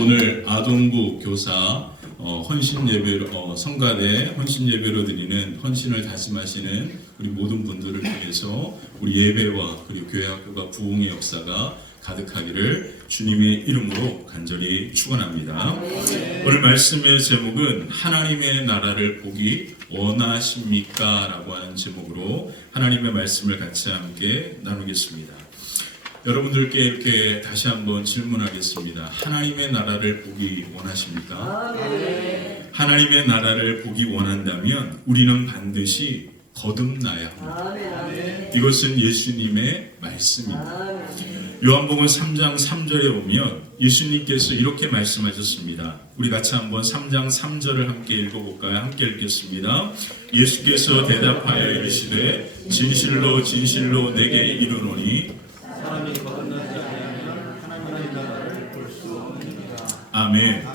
오늘 아동부 교사 헌신 예배로 성가대 헌신 예배로 드리는 헌신을 다짐하시는 우리 모든 분들을 위해서 우리 예배와 그리고 교회 학교가 부흥의 역사가 가득하기를 주님의 이름으로 간절히 축원합니다. 오늘 말씀의 제목은 하나님의 나라를 보기 원하십니까? 라고 하는 제목으로 하나님의 말씀을 같이 함께 나누겠습니다. 여러분들께 이렇게 다시 한번 질문하겠습니다. 하나님의 나라를 보기 원하십니까? 하나님의 나라를 보기 원한다면 우리는 반드시 거듭나야 합니다. 이것은 예수님의 말씀입니다. 요한복음 3장 3절에 보면 예수님께서 이렇게 말씀하셨습니다. 우리 같이 한번 3장 3절을 함께 읽어볼까요? 함께 읽겠습니다. 예수께서 대답하여 이르시되 진실로 진실로 내게 이르노니 아멘.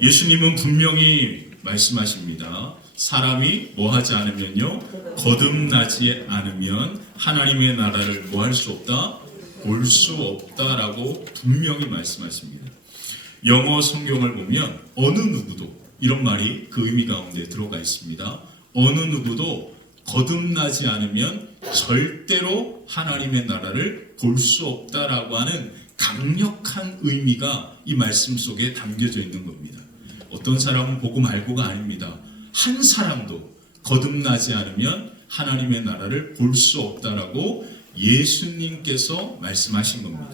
예수님은 분명히 말씀하십니다. 사람이 뭐 하지 않으면요, 거듭나지 않으면 하나님의 나라를 뭐 할 수 없다? 볼 수 없다라고 분명히 말씀하십니다. 영어 성경을 보면 어느 누구도, 이런 말이 그 의미 가운데 들어가 있습니다. 어느 누구도 거듭나지 않으면 절대로 하나님의 나라를 볼 수 없다라고 하는 강력한 의미가 이 말씀 속에 담겨져 있는 겁니다. 어떤 사람은 보고 말고가 아닙니다. 한 사람도 거듭나지 않으면 하나님의 나라를 볼 수 없다라고 예수님께서 말씀하신 겁니다.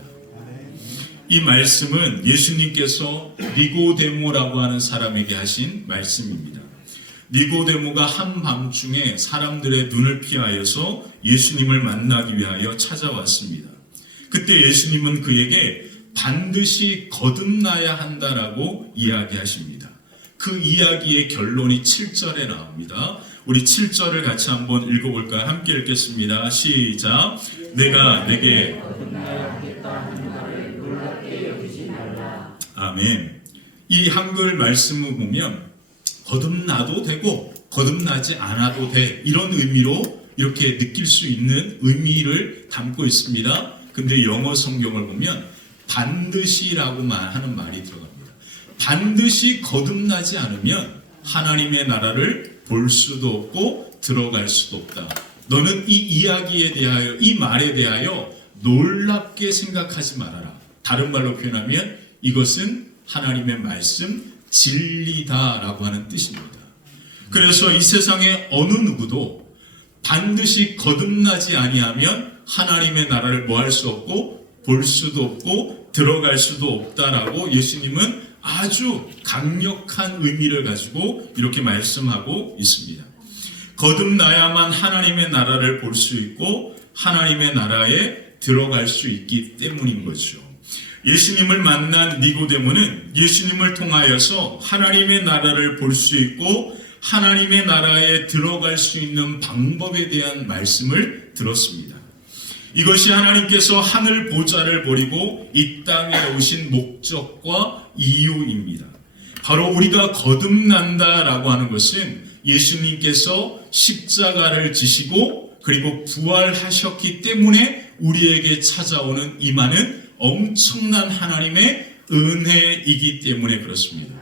이 말씀은 예수님께서 니고데모라고 하는 사람에게 하신 말씀입니다. 니고데모가 한밤중에 사람들의 눈을 피하여서 예수님을 만나기 위하여 찾아왔습니다. 그때 예수님은 그에게 반드시 거듭나야 한다라고 이야기하십니다. 그 이야기의 결론이 7절에 나옵니다. 우리 7절을 같이 한번 읽어볼까요? 함께 읽겠습니다. 시작. 내가 내게 아멘. 이 한글 말씀을 보면 거듭나도 되고 거듭나지 않아도 돼, 이런 의미로 이렇게 느낄 수 있는 의미를 담고 있습니다. 근데 영어 성경을 보면 반드시라고만 하는 말이 들어갑니다. 반드시 거듭나지 않으면 하나님의 나라를 볼 수도 없고 들어갈 수도 없다. 너는 이 이야기에 대하여, 이 말에 대하여 놀랍게 생각하지 말아라. 다른 말로 표현하면 이것은 하나님의 말씀, 진리다라고 하는 뜻입니다. 그래서 이 세상에 어느 누구도 반드시 거듭나지 아니하면 하나님의 나라를 뭐 할 수 없고 볼 수도 없고 들어갈 수도 없다라고 예수님은 아주 강력한 의미를 가지고 이렇게 말씀하고 있습니다. 거듭나야만 하나님의 나라를 볼 수 있고 하나님의 나라에 들어갈 수 있기 때문인 거죠. 예수님을 만난 니고데모는 예수님을 통하여서 하나님의 나라를 볼 수 있고 하나님의 나라에 들어갈 수 있는 방법에 대한 말씀을 들었습니다. 이것이 하나님께서 하늘 보좌를 버리고 이 땅에 오신 목적과 이유입니다. 바로 우리가 거듭난다라고 하는 것은 예수님께서 십자가를 지시고 그리고 부활하셨기 때문에 우리에게 찾아오는 임하는 엄청난 하나님의 은혜이기 때문에 그렇습니다.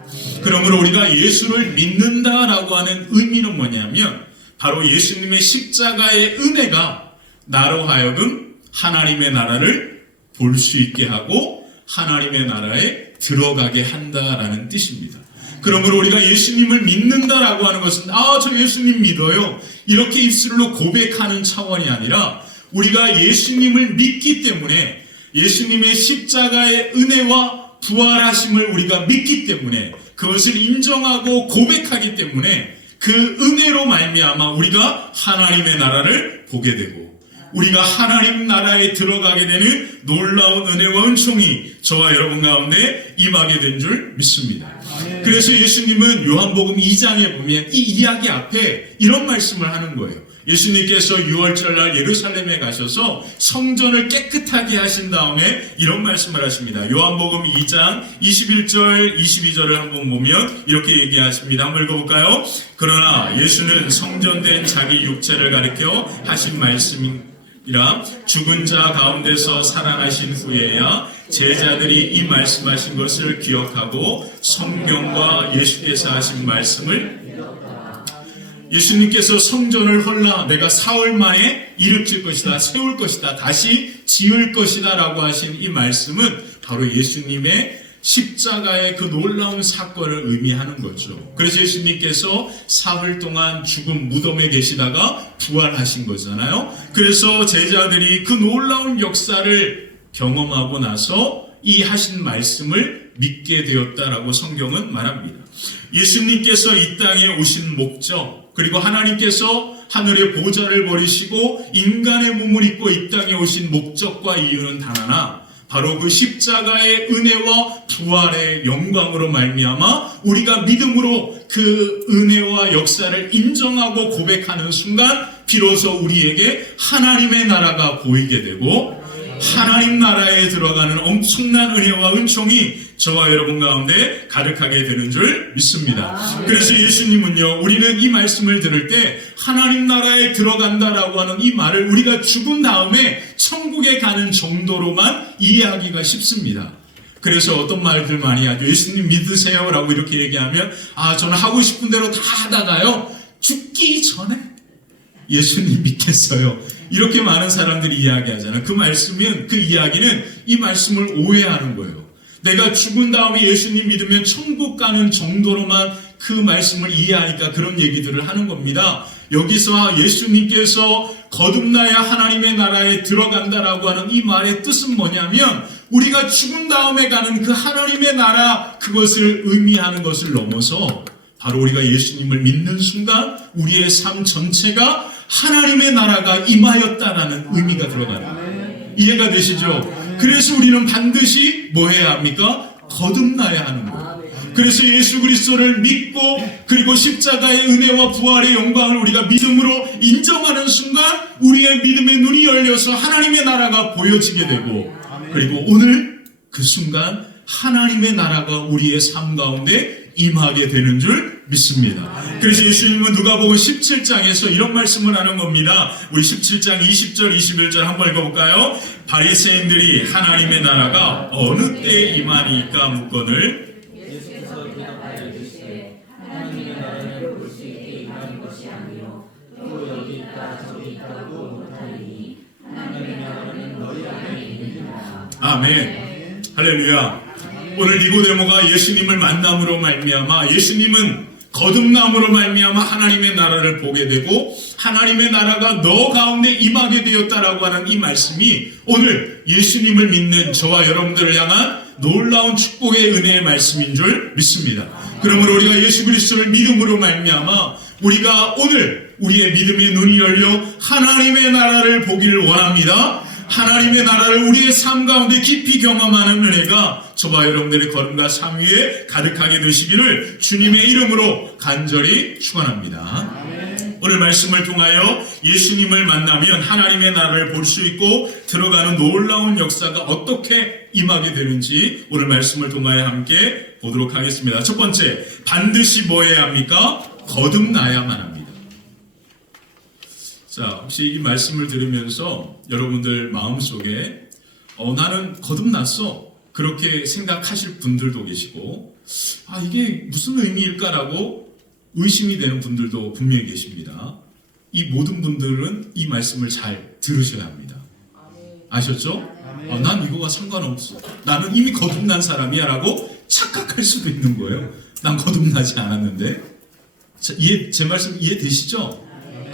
그러므로 우리가 예수를 믿는다라고 하는 의미는 뭐냐면 바로 예수님의 십자가의 은혜가 나로 하여금 하나님의 나라를 볼 수 있게 하고 하나님의 나라에 들어가게 한다라는 뜻입니다. 그러므로 우리가 예수님을 믿는다라고 하는 것은 저 예수님 믿어요, 이렇게 입술로 고백하는 차원이 아니라 우리가 예수님을 믿기 때문에 예수님의 십자가의 은혜와 부활하심을 우리가 믿기 때문에 그것을 인정하고 고백하기 때문에 그 은혜로 말미암아 우리가 하나님의 나라를 보게 되고 우리가 하나님 나라에 들어가게 되는 놀라운 은혜와 은총이 저와 여러분 가운데 임하게 된 줄 믿습니다. 그래서 예수님은 요한복음 2장에 보면 이 이야기 앞에 이런 말씀을 하는 거예요. 예수님께서 6월절 날 예루살렘에 가셔서 성전을 깨끗하게 하신 다음에 이런 말씀을 하십니다. 요한복음 2장 21절 22절을 한번 보면 이렇게 얘기하십니다. 한번 읽어볼까요? 그러나 예수는 성전된 자기 육체를 가리켜 하신 말씀이라 죽은 자 가운데서 살아나신 후에야 제자들이 이 말씀하신 것을 기억하고 성경과 예수께서 하신 말씀을 예수님께서 성전을 헐라 내가 사흘 만에 일으킬 것이다, 세울 것이다, 다시 지을 것이다 라고 하신 이 말씀은 바로 예수님의 십자가의 그 놀라운 사건을 의미하는 거죠. 그래서 예수님께서 사흘 동안 죽은 무덤에 계시다가 부활하신 거잖아요. 그래서 제자들이 그 놀라운 역사를 경험하고 나서 이 하신 말씀을 믿게 되었다라고 성경은 말합니다. 예수님께서 이 땅에 오신 목적, 그리고 하나님께서 하늘의 보좌를 버리시고 인간의 몸을 입고 이 땅에 오신 목적과 이유는 단 하나, 바로 그 십자가의 은혜와 부활의 영광으로 말미암아 우리가 믿음으로 그 은혜와 역사를 인정하고 고백하는 순간 비로소 우리에게 하나님의 나라가 보이게 되고 하나님 나라에 들어가는 엄청난 은혜와 은총이 저와 여러분 가운데 가득하게 되는 줄 믿습니다. 그래서 예수님은요, 우리는 이 말씀을 들을 때 하나님 나라에 들어간다라고 하는 이 말을 우리가 죽은 다음에 천국에 가는 정도로만 이해하기가 쉽습니다. 그래서 어떤 말들 많이 하죠. 예수님 믿으세요 라고 이렇게 얘기하면 저는 하고 싶은 대로 다 하다가요 죽기 전에 예수님 믿겠어요, 이렇게 많은 사람들이 이야기하잖아요. 그 말씀은, 그 이야기는 이 말씀을 오해하는 거예요. 내가 죽은 다음에 예수님 믿으면 천국 가는 정도로만 그 말씀을 이해하니까 그런 얘기들을 하는 겁니다. 여기서 예수님께서 거듭나야 하나님의 나라에 들어간다라고 하는 이 말의 뜻은 뭐냐면 우리가 죽은 다음에 가는 그 하나님의 나라, 그것을 의미하는 것을 넘어서 바로 우리가 예수님을 믿는 순간 우리의 삶 전체가 하나님의 나라가 임하였다라는 의미가 들어가는 거예요. 이해가 되시죠? 그래서 우리는 반드시 뭐 해야 합니까? 거듭나야 하는 거예요. 그래서 예수 그리스도를 믿고 그리고 십자가의 은혜와 부활의 영광을 우리가 믿음으로 인정하는 순간 우리의 믿음의 눈이 열려서 하나님의 나라가 보여지게 되고, 그리고 오늘 그 순간 하나님의 나라가 우리의 삶 가운데 임하게 되는 줄 믿습니다. 그래서 예수님은 누가복음 17장에서 이런 말씀을 하는 겁니다. 우리 17장 20절 21절 한번 읽어볼까요? 바리새인들이 하나님의 나라가 어느 때에 임하니까 묻거늘 예수께서 대답하여 이르시되 하나님의 나라를 볼 수 있게 임하는 것이 아니요 또 여기 있다 저기 있다고 못하리니 하나님의 나라는 너희 안에 있느니라. 아멘. 할렐루야. 오늘 니고데모가 예수님을 만남으로 말미암아, 예수님은 거듭남으로 말미암아 하나님의 나라를 보게 되고 하나님의 나라가 너 가운데 임하게 되었다라고 하는 이 말씀이 오늘 예수님을 믿는 저와 여러분들을 향한 놀라운 축복의 은혜의 말씀인 줄 믿습니다. 그러므로 우리가 예수 그리스도를 믿음으로 말미암아 우리가 오늘 우리의 믿음의 눈이 열려 하나님의 나라를 보기를 원합니다. 하나님의 나라를 우리의 삶 가운데 깊이 경험하는 은혜가 저와 여러분들의 걸음과 삶 위에 가득하게 되시기를 주님의 이름으로 간절히 축원합니다. 오늘 말씀을 통하여 예수님을 만나면 하나님의 나라를 볼 수 있고 들어가는 놀라운 역사가 어떻게 임하게 되는지 오늘 말씀을 통하여 함께 보도록 하겠습니다. 첫 번째, 반드시 뭐 해야 합니까? 거듭나야만 합니다. 자, 혹시 이 말씀을 들으면서 여러분들 마음속에 나는 거듭났어, 그렇게 생각하실 분들도 계시고 이게 무슨 의미일까라고 의심이 되는 분들도 분명히 계십니다. 이 모든 분들은 이 말씀을 잘 들으셔야 합니다. 아셨죠? 난 이거와 상관없어, 나는 이미 거듭난 사람이야 라고 착각할 수도 있는 거예요. 난 거듭나지 않았는데. 자, 제 말씀 이해되시죠?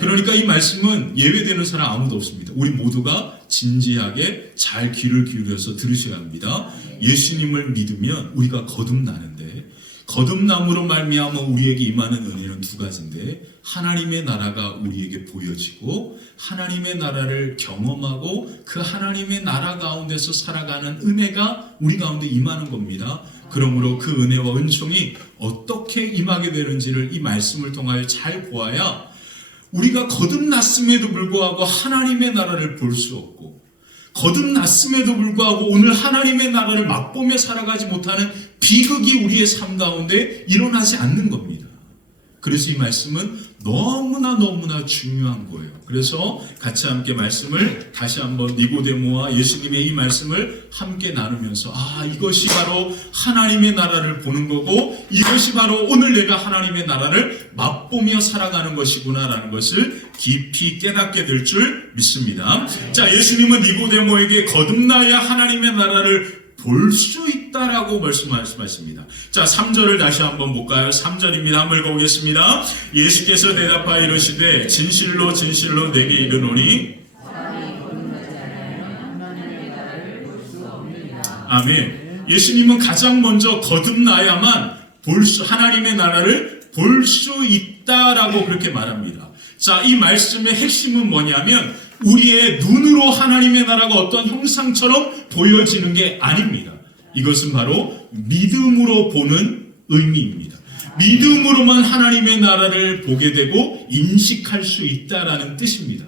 그러니까 이 말씀은 예외되는 사람 아무도 없습니다. 우리 모두가 진지하게 잘 귀를 기울여서 들으셔야 합니다. 예수님을 믿으면 우리가 거듭나는데, 거듭남으로 말미암아 우리에게 임하는 은혜는 두 가지인데, 하나님의 나라가 우리에게 보여지고 하나님의 나라를 경험하고 그 하나님의 나라 가운데서 살아가는 은혜가 우리 가운데 임하는 겁니다. 그러므로 그 은혜와 은총이 어떻게 임하게 되는지를 이 말씀을 통하여 잘 보아야 우리가 거듭났음에도 불구하고 하나님의 나라를 볼 수 없고, 거듭났음에도 불구하고 오늘 하나님의 나라를 맛보며 살아가지 못하는 비극이 우리의 삶 가운데 일어나지 않는 겁니다. 그래서 이 말씀은 너무나 중요한 거예요. 그래서 같이 함께 말씀을 다시 한번 니고데모와 예수님의 이 말씀을 함께 나누면서 이것이 바로 하나님의 나라를 보는 거고 이것이 바로 오늘 내가 하나님의 나라를 맛보며 살아가는 것이구나라는 것을 깊이 깨닫게 될 줄 믿습니다. 자, 예수님은 니고데모에게 거듭나야 하나님의 나라를 볼 수 있다라고 말씀하십니다. 자, 3절을 다시 한번 볼까요? 3절입니다. 한번 읽어보겠습니다. 예수께서 대답하여 이르시되 진실로 진실로 내게 이르노니 아멘. 예수님은 가장 먼저 거듭나야만 하나님의 나라를 볼 수 있다라고 그렇게 말합니다. 자, 이 말씀의 핵심은 뭐냐면 우리의 눈으로 하나님의 나라가 어떤 형상처럼 보여지는 게 아닙니다. 이것은 바로 믿음으로 보는 의미입니다. 믿음으로만 하나님의 나라를 보게 되고 인식할 수 있다라는 뜻입니다.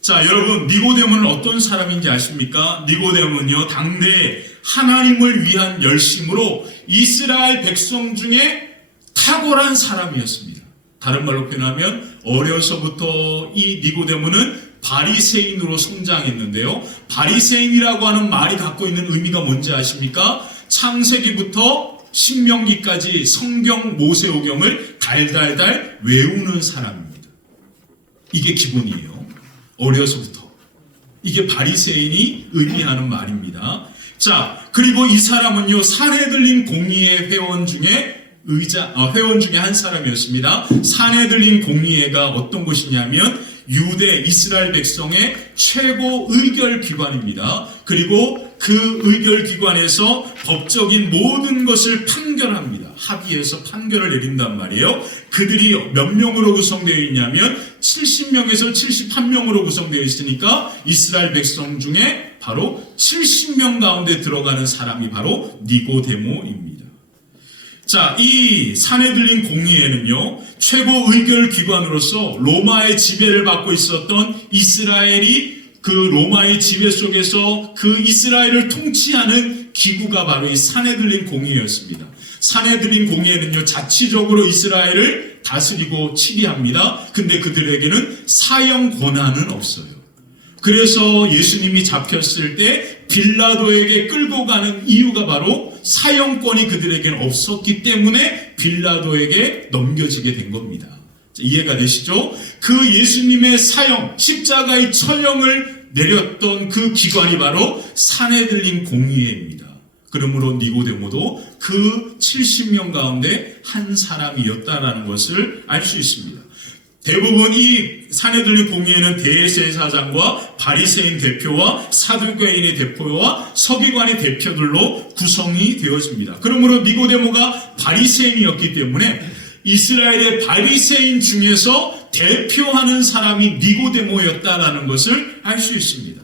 자, 여러분, 니고데모는 어떤 사람인지 아십니까? 니고데모는요, 당대에 하나님을 위한 열심으로 이스라엘 백성 중에 탁월한 사람이었습니다. 다른 말로 표현하면 어려서부터 이 니고데모는 바리새인으로 성장했는데요. 바리새인이라고 하는 말이 갖고 있는 의미가 뭔지 아십니까? 창세기부터 신명기까지 성경 모세오경을 달달달 외우는 사람입니다. 이게 기본이에요. 어려서부터. 이게 바리새인이 의미하는 말입니다. 자, 그리고 이 사람은요, 산헤들린 공의회 회원 중에 한 사람이었습니다. 산헤들린 공의회가 어떤 곳이냐면 유대 이스라엘 백성의 최고 의결 기관입니다. 그리고 그 의결 기관에서 법적인 모든 것을 판결합니다. 합의해서 판결을 내린단 말이에요. 그들이 몇 명으로 구성되어 있냐면 70명에서 71명으로 구성되어 있으니까 이스라엘 백성 중에 바로 70명 가운데 들어가는 사람이 바로 니고데모입니다. 자, 이 산헤들린 공의회는요, 최고 의결 기관으로서 로마의 지배를 받고 있었던 이스라엘이 그 로마의 지배 속에서 그 이스라엘을 통치하는 기구가 바로 이 산헤들린 공의회였습니다. 산헤들린 공의회는요, 자치적으로 이스라엘을 다스리고 치리합니다. 근데 그들에게는 사형 권한은 없어요. 그래서 예수님이 잡혔을 때 빌라도에게 끌고 가는 이유가 바로 사형권이 그들에게는 없었기 때문에 빌라도에게 넘겨지게 된 겁니다. 이해가 되시죠? 그 예수님의 사형, 십자가의 처형을 내렸던 그 기관이 바로 산헤들린 공의회입니다. 그러므로 니고데모도 그 70명 가운데 한 사람이었다라는 것을 알 수 있습니다. 대부분 이 산헤들린 공의회는 대제사장과 바리새인 대표와 사두개인의 대표와 서기관의 대표들로 구성이 되어집니다. 그러므로 니고데모가 바리새인이었기 때문에 이스라엘의 바리새인 중에서 대표하는 사람이 니고데모였다라는 것을 알 수 있습니다.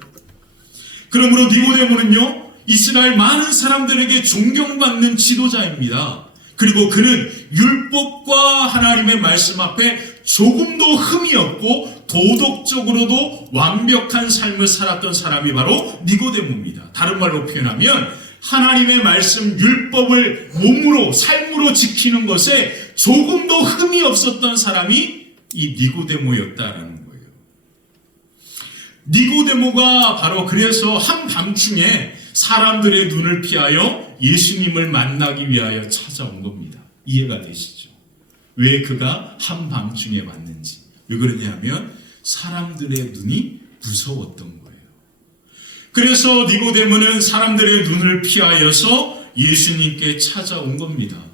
그러므로 니고데모는요, 이스라엘 많은 사람들에게 존경받는 지도자입니다. 그리고 그는 율법과 하나님의 말씀 앞에 조금도 흠이 없고 도덕적으로도 완벽한 삶을 살았던 사람이 바로 니고데모입니다. 다른 말로 표현하면 하나님의 말씀 율법을 몸으로 삶으로 지키는 것에 조금도 흠이 없었던 사람이 이 니고데모였다라는 거예요. 니고데모가 바로 그래서 한밤중에 사람들의 눈을 피하여 예수님을 만나기 위하여 찾아온 겁니다. 이해가 되시죠? 왜 그가 한밤중에 왔는지. 왜 그러냐면 사람들의 눈이 무서웠던 거예요. 그래서 니고데모는 사람들의 눈을 피하여서 예수님께 찾아온 겁니다.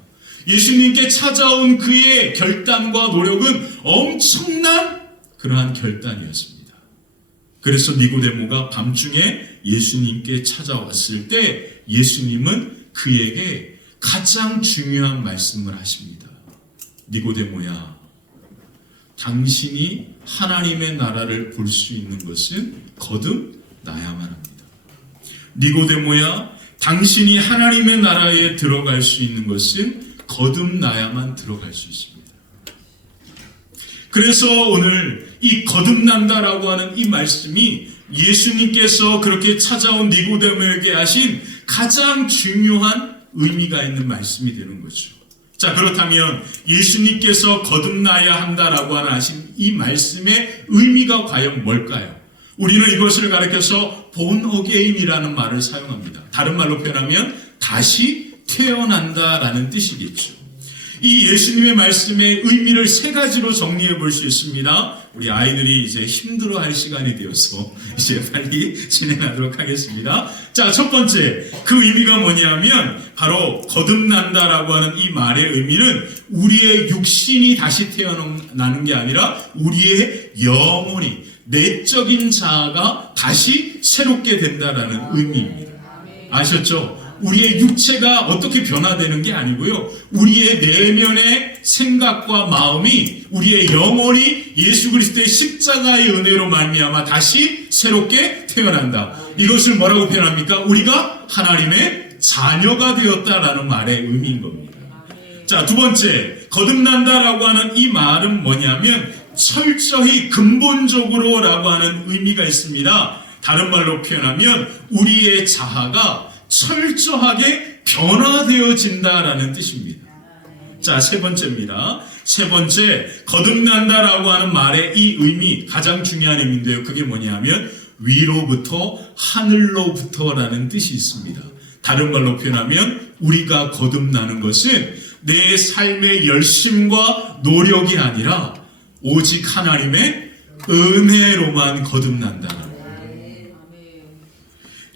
예수님께 찾아온 그의 결단과 노력은 엄청난 그러한 결단이었습니다. 그래서 니고데모가 밤중에 예수님께 찾아왔을 때 예수님은 그에게 가장 중요한 말씀을 하십니다. 니고데모야, 당신이 하나님의 나라를 볼 수 있는 것은 거듭나야만 합니다. 니고데모야, 당신이 하나님의 나라에 들어갈 수 있는 것은 거듭나야만 들어갈 수 있습니다. 그래서 오늘 이 거듭난다라고 하는 이 말씀이 예수님께서 그렇게 찾아온 니고데모에게 하신 가장 중요한 의미가 있는 말씀이 되는 거죠. 자, 그렇다면 예수님께서 거듭나야 한다라고 하신 이 말씀의 의미가 과연 뭘까요? 우리는 이것을 가리켜서 born again이라는 말을 사용합니다. 다른 말로 표현하면 다시 태어난다라는 뜻이겠죠. 이 예수님의 말씀의 의미를 세 가지로 정리해 볼 수 있습니다. 우리 아이들이 이제 힘들어할 시간이 되어서 이제 빨리 진행하도록 하겠습니다. 자, 첫 번째, 그 의미가 뭐냐면 바로 거듭난다라고 하는 이 말의 의미는 우리의 육신이 다시 태어나는 게 아니라 우리의 영혼이, 내적인 자아가 다시 새롭게 된다라는 의미입니다. 아셨죠? 우리의 육체가 어떻게 변화되는 게 아니고요. 우리의 내면의 생각과 마음이, 우리의 영혼이 예수 그리스도의 십자가의 은혜로 말미암아 다시 새롭게 태어난다. 이것을 뭐라고 표현합니까? 우리가 하나님의 자녀가 되었다라는 말의 의미인 겁니다. 자, 두 번째, 거듭난다라고 하는 이 말은 뭐냐면 철저히 근본적으로라고 하는 의미가 있습니다. 다른 말로 표현하면 우리의 자아가 철저하게 변화되어진다라는 뜻입니다. 자, 세 번째입니다. 세 번째, 거듭난다라고 하는 말의 이 의미, 가장 중요한 의미인데요. 그게 뭐냐면 위로부터 하늘로부터라는 뜻이 있습니다. 다른 말로 표현하면 우리가 거듭나는 것은 내 삶의 열심과 노력이 아니라 오직 하나님의 은혜로만 거듭난다는 거예요.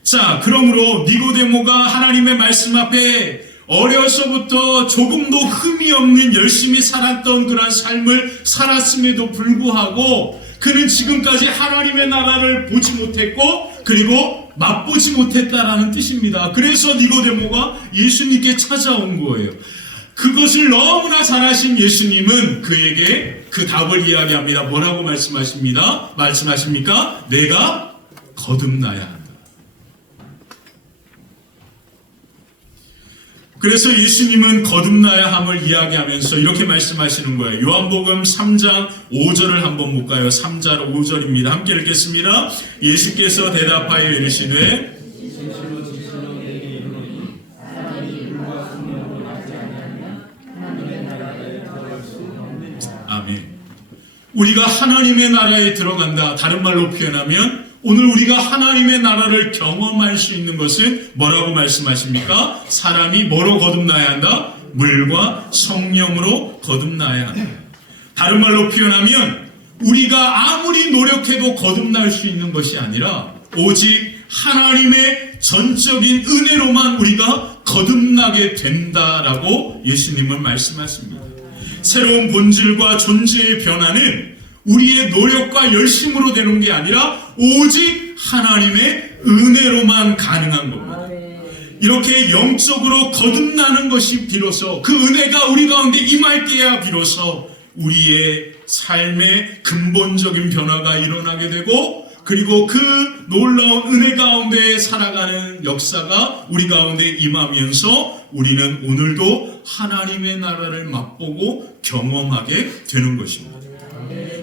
자, 그러므로 니고데모가 하나님의 말씀 앞에 어려서부터 조금도 흠이 없는 열심히 살았던 그런 삶을 살았음에도 불구하고 그는 지금까지 하나님의 나라를 보지 못했고 그리고 맛보지 못했다라는 뜻입니다. 그래서 니고데모가 예수님께 찾아온 거예요. 그것을 너무나 잘하신 예수님은 그에게 그 답을 이야기합니다. 뭐라고 말씀하십니까? 내가 거듭나야 한다. 그래서 예수님은 거듭나야 함을 이야기하면서 이렇게 말씀하시는 거예요. 요한복음 3장 5절을 한번 볼까요? 3절 5절입니다. 함께 읽겠습니다. 예수께서 대답하여 이르시되 아멘. 우리가 하나님의 나라에 들어간다. 다른 말로 표현하면 오늘 우리가 하나님의 나라를 경험할 수 있는 것은 뭐라고 말씀하십니까? 사람이 뭐로 거듭나야 한다? 물과 성령으로 거듭나야 한다. 다른 말로 표현하면 우리가 아무리 노력해도 거듭날 수 있는 것이 아니라 오직 하나님의 전적인 은혜로만 우리가 거듭나게 된다라고 예수님은 말씀하십니다. 새로운 본질과 존재의 변화는 우리의 노력과 열심으로 되는 게 아니라 오직 하나님의 은혜로만 가능한 겁니다. 이렇게 영적으로 거듭나는 것이 비로소 그 은혜가 우리 가운데 임할 때야 비로소 우리의 삶의 근본적인 변화가 일어나게 되고 그리고 그 놀라운 은혜 가운데 살아가는 역사가 우리 가운데 임하면서 우리는 오늘도 하나님의 나라를 맛보고 경험하게 되는 것입니다.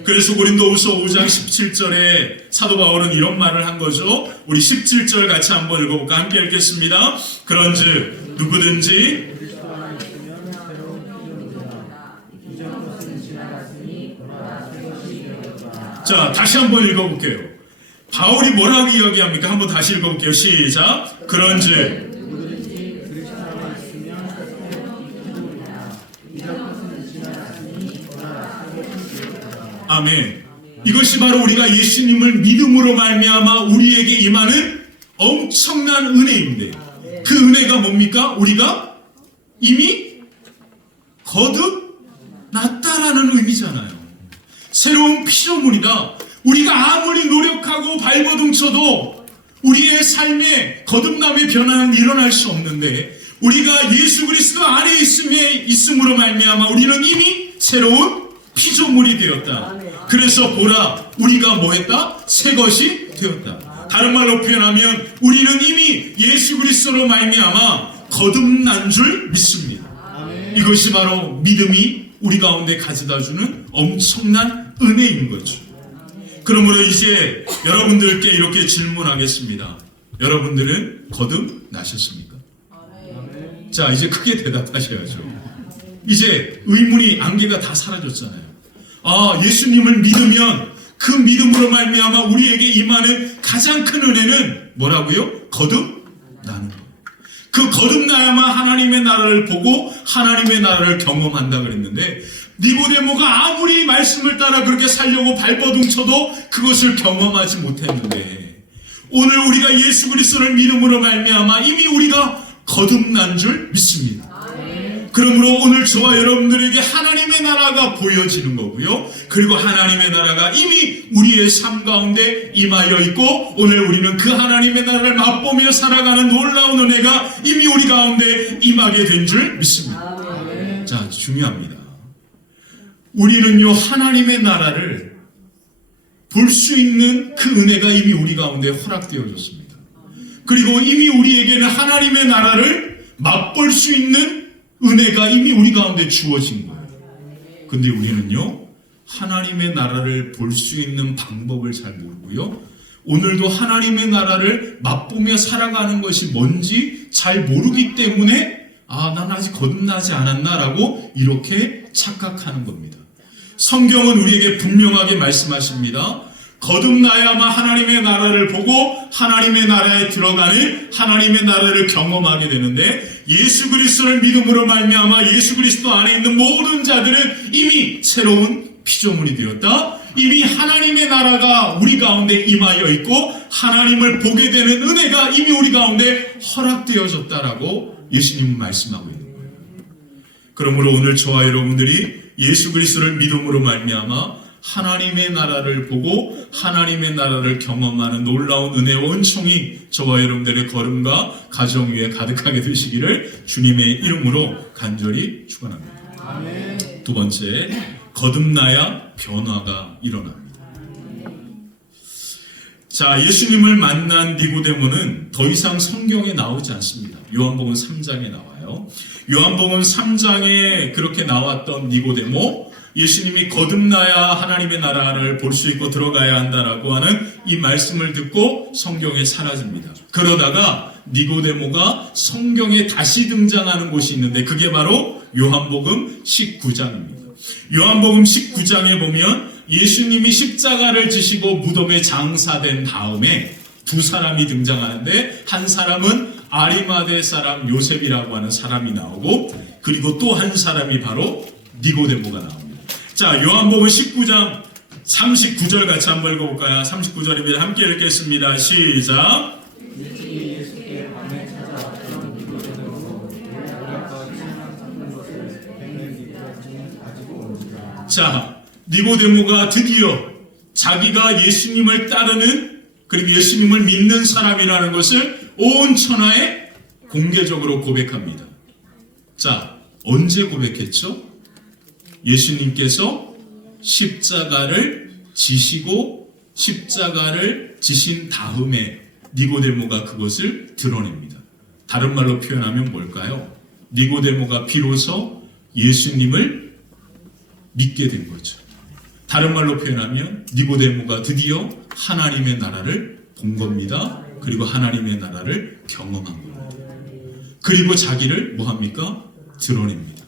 그래서 고린도후서 5장 17절에 사도 바울은 이런 말을 한 거죠. 우리 17절 같이 한번 읽어볼까? 함께 읽겠습니다. 그런즉 누구든지 자, 다시 한번 읽어볼게요. 바울이 뭐라고 이야기합니까? 한번 다시 읽어볼게요. 시작. 그런즉 아멘. 이것이 바로 우리가 예수님을 믿음으로 말미암아 우리에게 임하는 엄청난 은혜인데 그 은혜가 뭡니까? 우리가 이미 거듭났다라는 의미잖아요. 새로운 피조물이다. 우리가 아무리 노력하고 발버둥 쳐도 우리의 삶에 거듭남의 변화는 일어날 수 없는데 우리가 예수 그리스도 안에 있음으로 말미암아 우리는 이미 새로운 피조물이 되었다. 그래서 보라, 우리가 뭐했다? 새 것이 되었다. 다른 말로 표현하면 우리는 이미 예수 그리스도로 말미암아 거듭난 줄 믿습니다. 이것이 바로 믿음이 우리 가운데 가져다주는 엄청난 은혜인 거죠. 그러므로 이제 여러분들께 이렇게 질문하겠습니다. 여러분들은 거듭나셨습니까? 자, 이제 크게 대답하셔야죠. 이제 의문이 안개가 다 사라졌잖아요. 아, 예수님을 믿으면 그 믿음으로 말미암아 우리에게 임하는 가장 큰 은혜는 뭐라고요? 거듭나는 것. 그 거듭나야만 하나님의 나라를 보고 하나님의 나라를 경험한다 그랬는데, 니고데모가 아무리 말씀을 따라 그렇게 살려고 발버둥쳐도 그것을 경험하지 못했는데, 오늘 우리가 예수 그리스도를 믿음으로 말미암아 이미 우리가 거듭난 줄 믿습니다. 그러므로 오늘 저와 여러분들에게 하나님의 나라가 보여지는 거고요. 그리고 하나님의 나라가 이미 우리의 삶 가운데 임하여 있고, 오늘 우리는 그 하나님의 나라를 맛보며 살아가는 놀라운 은혜가 이미 우리 가운데 임하게 된 줄 믿습니다. 자, 중요합니다. 우리는요, 하나님의 나라를 볼 수 있는 그 은혜가 이미 우리 가운데 허락되어졌습니다. 그리고 이미 우리에게는 하나님의 나라를 맛볼 수 있는 은혜가 이미 우리 가운데 주어진 거예요. 근데 우리는요, 하나님의 나라를 볼 수 있는 방법을 잘 모르고요, 오늘도 하나님의 나라를 맛보며 살아가는 것이 뭔지 잘 모르기 때문에 아, 난 아직 거듭나지 않았나라고 이렇게 착각하는 겁니다. 성경은 우리에게 분명하게 말씀하십니다. 거듭나야만 하나님의 나라를 보고 하나님의 나라에 들어가는 하나님의 나라를 경험하게 되는데, 예수 그리스도를 믿음으로 말미암아 예수 그리스도 안에 있는 모든 자들은 이미 새로운 피조물이 되었다. 이미 하나님의 나라가 우리 가운데 임하여 있고 하나님을 보게 되는 은혜가 이미 우리 가운데 허락되어졌다라고 예수님은 말씀하고 있는 거예요. 그러므로 오늘 저와 여러분들이 예수 그리스도를 믿음으로 말미암아 하나님의 나라를 보고 하나님의 나라를 경험하는 놀라운 은혜와 은총이 저와 여러분들의 걸음과 가정 위에 가득하게 되시기를 주님의 이름으로 간절히 축원합니다. 아멘. 두 번째, 거듭나야 변화가 일어납니다. 자, 예수님을 만난 니고데모는 더 이상 성경에 나오지 않습니다. 요한복음 3장에 나와요. 요한복음 3장에 그렇게 나왔던 니고데모, 예수님이 거듭나야 하나님의 나라를 볼 수 있고 들어가야 한다라고 하는 이 말씀을 듣고 성경에 사라집니다. 그러다가 니고데모가 성경에 다시 등장하는 곳이 있는데 그게 바로 요한복음 19장입니다. 요한복음 19장에 보면 예수님이 십자가를 지시고 무덤에 장사된 다음에 두 사람이 등장하는데, 한 사람은 아리마대 사람 요셉이라고 하는 사람이 나오고, 그리고 또 한 사람이 바로 니고데모가 나옵니다. 자, 요한복음 19장 39절 같이 한번 읽어볼까요? 39절입니다. 함께 읽겠습니다. 시작. 예수께 밤에 찾아왔던 니고데모로 우리가 생각하는 것을 백년기까지 가지고 오니라. 자, 니고데모가 드디어 자기가 예수님을 따르는, 그리고 예수님을 믿는 사람이라는 것을 온 천하에 공개적으로 고백합니다. 자, 언제 고백했죠? 예수님께서 십자가를 지시고 십자가를 지신 다음에 니고데모가 그것을 드러냅니다. 다른 말로 표현하면 뭘까요? 니고데모가 비로소 예수님을 믿게 된 거죠. 다른 말로 표현하면 니고데모가 드디어 하나님의 나라를 본 겁니다. 그리고 하나님의 나라를 경험한 겁니다. 그리고 자기를 뭐합니까? 드러냅니다.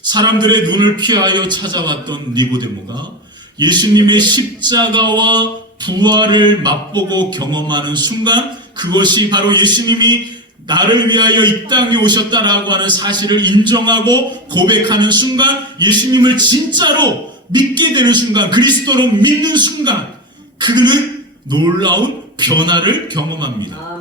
사람들의 눈을 피하여 찾아왔던 니고데모가 예수님의 십자가와 부활을 맛보고 경험하는 순간, 그것이 바로 예수님이 나를 위하여 이 땅에 오셨다라고 하는 사실을 인정하고 고백하는 순간, 예수님을 진짜로 믿게 되는 순간, 그리스도로 믿는 순간, 그는 놀라운 변화를 경험합니다.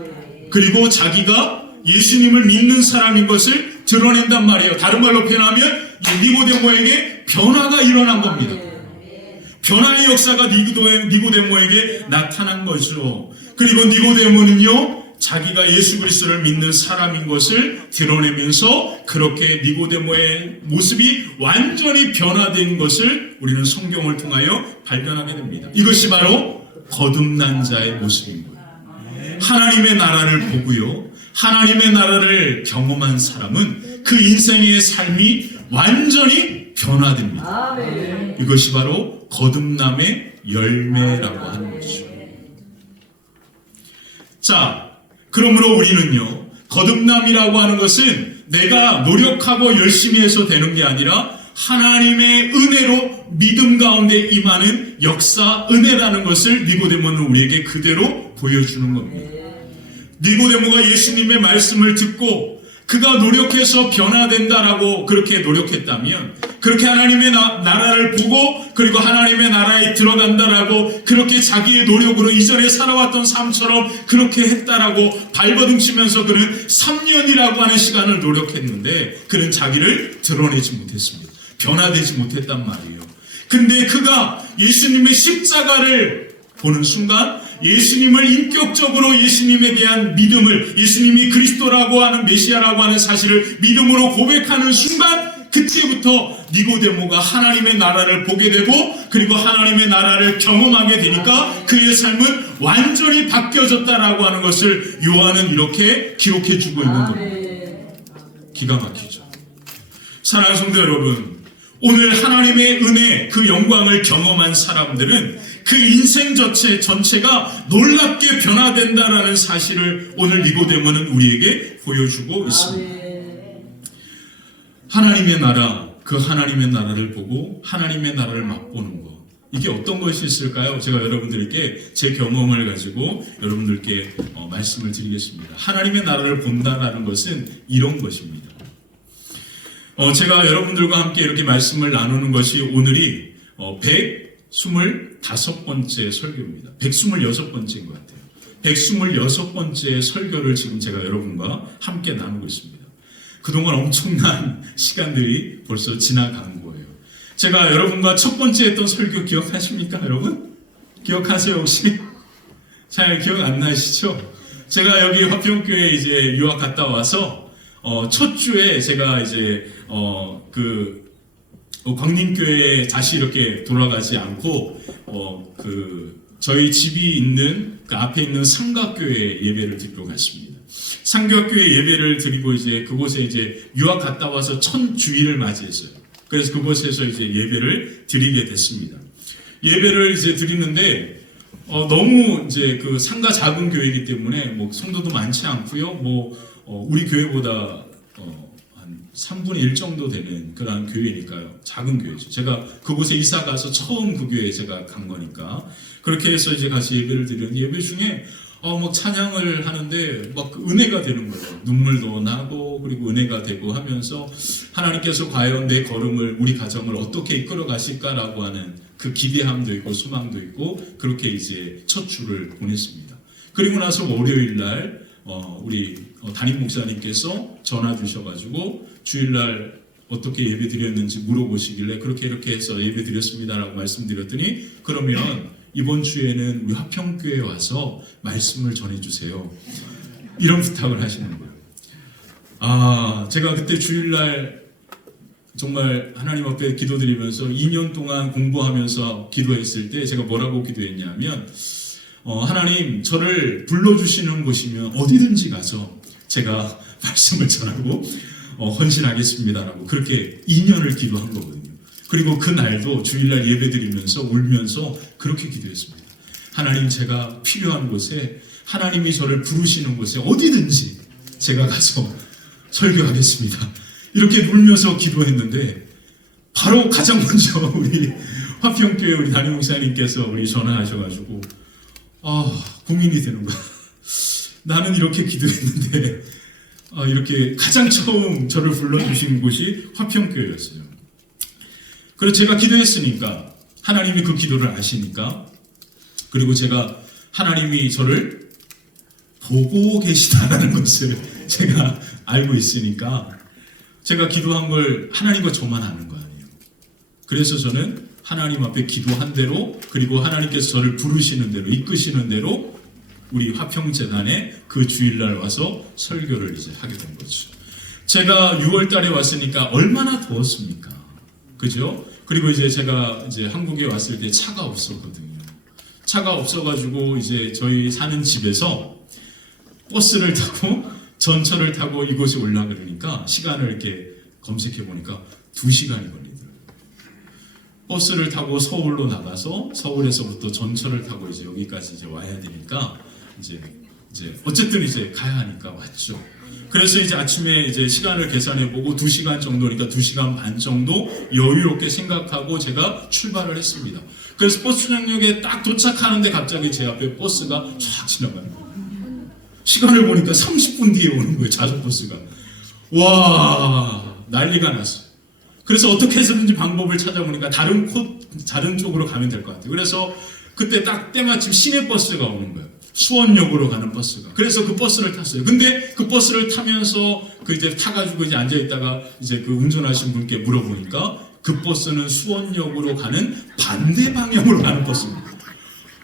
그리고 자기가 예수님을 믿는 사람인 것을 드러낸단 말이에요. 다른 말로 표현하면 니고데모에게 변화가 일어난 겁니다. 변화의 역사가 니고데모에게 나타난 거죠. 그리고 니고데모는요, 자기가 예수 그리스도를 믿는 사람인 것을 드러내면서 그렇게 니고데모의 모습이 완전히 변화된 것을 우리는 성경을 통하여 발견하게 됩니다. 이것이 바로 거듭난 자의 모습인 거예요. 하나님의 나라를 보고요, 하나님의 나라를 경험한 사람은 그 인생의 삶이 완전히 변화됩니다. 이것이 바로 거듭남의 열매라고 하는 것이죠. 자, 그러므로 우리는요, 거듭남이라고 하는 것은 내가 노력하고 열심히 해서 되는 게 아니라 하나님의 은혜로 믿음 가운데 임하는 역사, 은혜라는 것을 니고데모는 우리에게 그대로 보여주는 겁니다. 니고데모가 예수님의 말씀을 듣고 그가 노력해서 변화된다라고 그렇게 노력했다면, 그렇게 하나님의 나라를 보고 그리고 하나님의 나라에 들어간다라고 그렇게 자기의 노력으로 이전에 살아왔던 삶처럼 그렇게 했다라고 발버둥치면서 그는 3년이라고 하는 시간을 노력했는데 그는 자기를 드러내지 못했습니다. 변화되지 못했단 말이에요. 근데 그가 예수님의 십자가를 보는 순간 예수님을 인격적으로, 예수님에 대한 믿음을, 예수님이 그리스도라고 하는 메시아라고 하는 사실을 믿음으로 고백하는 순간, 그때부터 니고데모가 하나님의 나라를 보게 되고 그리고 하나님의 나라를 경험하게 되니까 그의 삶은 완전히 바뀌어졌다라고 하는 것을 요한은 이렇게 기록해 주고 있는 겁니다. 기가 막히죠. 사랑하는 성도 여러분, 오늘 하나님의 은혜, 그 영광을 경험한 사람들은 그 인생 전체가 놀랍게 변화된다라는 사실을 오늘 니고데모는 우리에게 보여주고 있습니다. 하나님의 나라, 그 하나님의 나라를 보고 하나님의 나라를 맛보는 것, 이게 어떤 것이 있을까요? 제가 여러분들께 제 경험을 가지고 여러분들께 말씀을 드리겠습니다. 하나님의 나라를 본다라는 것은 이런 것입니다. 제가 여러분들과 함께 이렇게 말씀을 나누는 것이 오늘이 125번째 설교입니다. 126번째인 것 같아요. 126번째 설교를 지금 제가 여러분과 함께 나누고 있습니다. 그동안 엄청난 시간들이 벌써 지나간 거예요. 제가 여러분과 첫 번째 했던 설교 기억하십니까, 여러분? 기억하세요, 혹시? 잘 기억 안 나시죠? 제가 여기 화평교회 이제 유학 갔다 와서 첫 주에 제가 이제 광림교회에 다시 이렇게 돌아가지 않고 저희 집이 있는 그 앞에 있는 삼각교회 예배를 드리러 갔습니다. 삼각교회 예배를 드리고 이제 그곳에 이제 유학 갔다 와서 첫 주일을 맞이했어요. 그래서 그곳에서 이제 예배를 드리게 됐습니다. 예배를 이제 드리는데 너무 이제 그 상가 작은 교회이기 때문에 뭐 성도도 많지 않고요. 우리 교회보다 한 3분의 1 정도 되는 그런 교회니까요. 작은 교회죠. 제가 그곳에 이사 가서 처음 그 교회에 제가 간 거니까 그렇게 해서 이제 같이 예배를 드렸는데 예배 중에 막 찬양을 하는데 막 은혜가 되는 거예요. 눈물도 나고 그리고 은혜가 되고 하면서 하나님께서 과연 내 걸음을, 우리 가정을 어떻게 이끌어 가실까라고 하는 그 기대함도 있고 소망도 있고 그렇게 이제 첫 주를 보냈습니다. 그리고 나서 월요일 날 우리 담임 목사님께서 전화 주셔가지고 주일날 어떻게 예배 드렸는지 물어보시길래 그렇게 이렇게 해서 예배 드렸습니다라고 말씀드렸더니 그러면 이번 주에는 우리 화평교회에 와서 말씀을 전해주세요. 이런 부탁을 하시는 거예요. 제가 그때 주일날 정말 하나님 앞에 기도드리면서 2년 동안 공부하면서 기도했을 때 제가 뭐라고 기도했냐면 하나님, 저를 불러주시는 곳이면 어디든지 가서 제가 말씀을 전하고 헌신하겠습니다라고 그렇게 2년을 기도한 거거든요. 그리고 그날도 주일날 예배드리면서 울면서 그렇게 기도했습니다. 하나님, 제가 필요한 곳에, 하나님이 저를 부르시는 곳에 어디든지 제가 가서 설교하겠습니다. 이렇게 울면서 기도했는데 바로 가장 먼저 우리 화평교회 우리 담임 목사님께서 우리 전화하셔가지고 고민이 되는 거야. 나는 이렇게 기도했는데 이렇게 가장 처음 저를 불러주신 곳이 화평교회였어요. 그래서 제가 기도했으니까 하나님이 그 기도를 아시니까, 그리고 제가 하나님이 저를 보고 계시다는 것을 제가 알고 있으니까 제가 기도한 걸 하나님과 저만 아는 거 아니에요. 그래서 저는 하나님 앞에 기도한 대로, 그리고 하나님께서 저를 부르시는 대로, 이끄시는 대로 우리 화평재단에 그 주일날 와서 설교를 이제 하게 된 거죠. 제가 6월 달에 왔으니까 얼마나 더웠습니까? 그죠? 그리고 이제 제가 이제 한국에 왔을 때 차가 없었거든요. 차가 없어가지고 이제 저희 사는 집에서 버스를 타고 전철을 타고 이곳에 올라가려니까 시간을 이렇게 검색해 보니까 2시간이 걸리더라고요. 버스를 타고 서울로 나가서 서울에서부터 전철을 타고 이제 여기까지 이제 와야 되니까 이제 이제 어쨌든 이제 가야 하니까 왔죠. 그래서 이제 아침에 이제 시간을 계산해보고 2시간 정도니까 2시간 반 정도 여유롭게 생각하고 제가 출발을 했습니다. 그래서 버스 정류장에 딱 도착하는데 갑자기 제 앞에 버스가 쫙 지나가요. 시간을 보니까 30분 뒤에 오는 거예요, 좌석버스가. 와, 난리가 났어요. 그래서 어떻게 해서든지 방법을 찾아보니까 다른 쪽으로 가면 될 것 같아요. 그래서 그때 딱 때마침 시내버스가 오는 거예요. 수원역으로 가는 버스가. 그래서 그 버스를 탔어요. 근데 그 버스를 타면서 그 이제 타가지고 이제 앉아있다가 이제 그 운전하신 분께 물어보니까 그 버스는 수원역으로 가는 반대 방향으로 가는 버스입니다.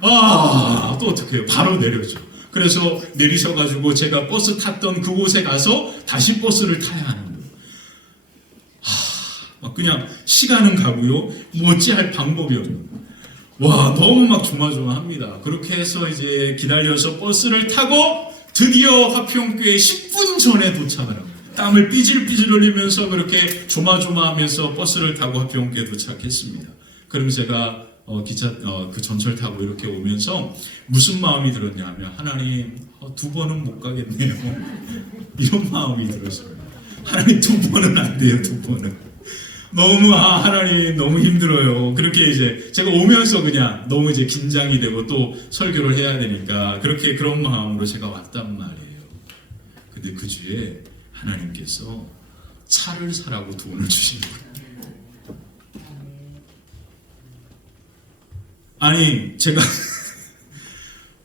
아, 또 어떻게 해요? 바로 내려죠. 그래서 내리셔가지고 제가 버스 탔던 그곳에 가서 다시 버스를 타야 하는 거예요. 그냥 시간은 가고요. 뭐 어찌할 방법이 없는 거예요. 와, 너무 막 조마조마합니다. 그렇게 해서 이제 기다려서 버스를 타고 드디어 화평교에 10분 전에 도착을 합니다. 땀을 삐질삐질 흘리면서 그렇게 조마조마하면서 버스를 타고 화평교에 도착했습니다. 그럼 제가 그 전철 타고 이렇게 오면서 무슨 마음이 들었냐면 하나님 2번은 못 가겠네요. 이런 마음이 들었어요. 하나님 2번은 안 돼요. 2번은. 너무 하나님 너무 힘들어요. 그렇게 이제 제가 오면서 그냥 너무 이제 긴장이 되고 또 설교를 해야 되니까 그런 마음으로 제가 왔단 말이에요. 근데 그 주에 하나님께서 차를 사라고 돈을 주신 거예요. 아니 제가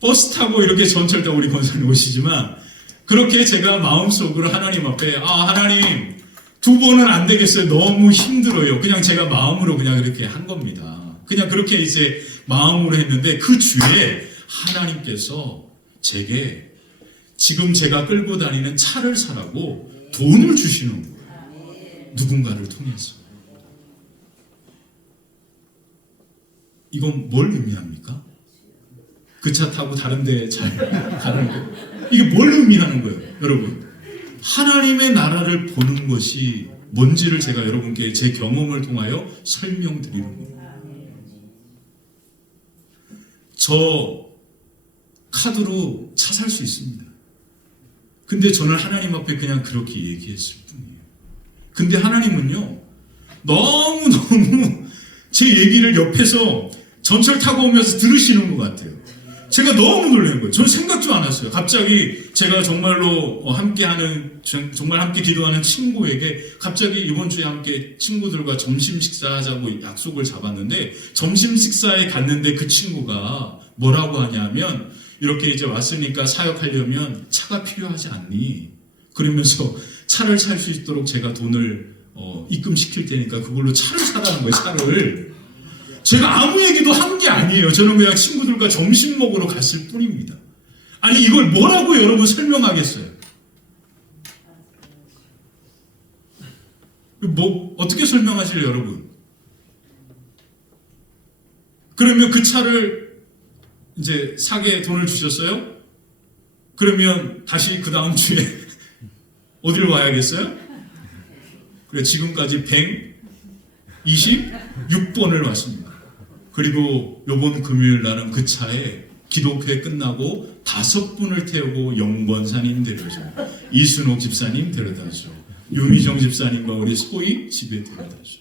버스 타고 이렇게 전철 타고 우리 권사님 오시지만 그렇게 제가 마음속으로 하나님 앞에 하나님 2번은 안 되겠어요. 너무 힘들어요. 그냥 제가 마음으로 그냥 이렇게 한 겁니다. 그냥 그렇게 이제 마음으로 했는데 그 주에 하나님께서 제게 지금 제가 끌고 다니는 차를 사라고 돈을 주시는 거예요. 누군가를 통해서. 이건 뭘 의미합니까? 그 차 타고 다른 데 잘 가는 거. 이게 뭘 의미하는 거예요, 여러분? 하나님의 나라를 보는 것이 뭔지를 제가 여러분께 제 경험을 통하여 설명드리는 겁니다. 저 카드로 차 살 수 있습니다. 근데 저는 하나님 앞에 그냥 그렇게 얘기했을 뿐이에요. 근데 하나님은요, 너무너무 제 얘기를 옆에서 전철 타고 오면서 들으시는 것 같아요. 제가 너무 놀란 거예요. 저는 생각도 안 했어요. 갑자기 제가 정말로 정말 함께 기도하는 친구에게 갑자기 이번 주에 함께 친구들과 점심 식사하자고 약속을 잡았는데 점심 식사에 갔는데 그 친구가 뭐라고 하냐면 이렇게 이제 왔으니까 사역하려면 차가 필요하지 않니? 그러면서 차를 살 수 있도록 제가 돈을 입금시킬 테니까 그걸로 차를 사라는 거예요. 차를. 제가 아무 얘기도 한 게 아니에요. 저는 그냥 친구들과 점심 먹으러 갔을 뿐입니다. 아니 이걸 뭐라고 여러분 설명하겠어요? 뭐 어떻게 설명하실래요, 여러분? 그러면 그 차를 이제 사게 돈을 주셨어요? 그러면 다시 그 다음 주에 어디로 와야겠어요? 그래 지금까지 126번을 왔습니다. 그리고 요번 금요일 날은 그 차에 기독회 끝나고 5분을 태우고 영권사님 데려죠. 이순옥 집사님 데려다죠. 윤희정 집사님과 우리 소희 집에 데려다죠.